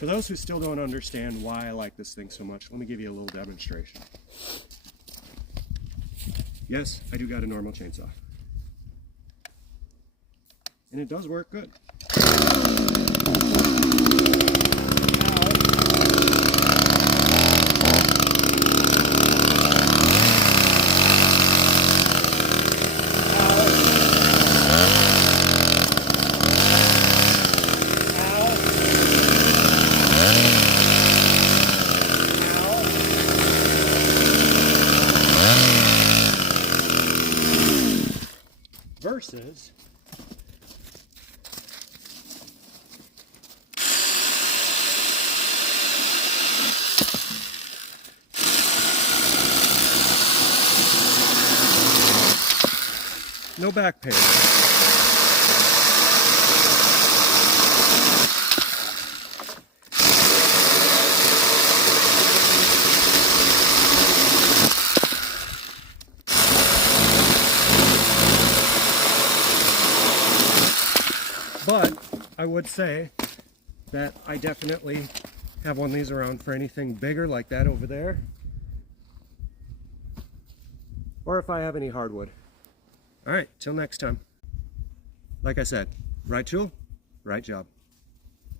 For those who still don't understand why I like this thing so much, let me give you a little demonstration. Yes, I do got a normal chainsaw. And it does work good. Versus no back pain. But I would say that I definitely have one of these around for anything bigger like that over there. Or if I have any hardwood. All right, till next time. Like I said, right tool, right job.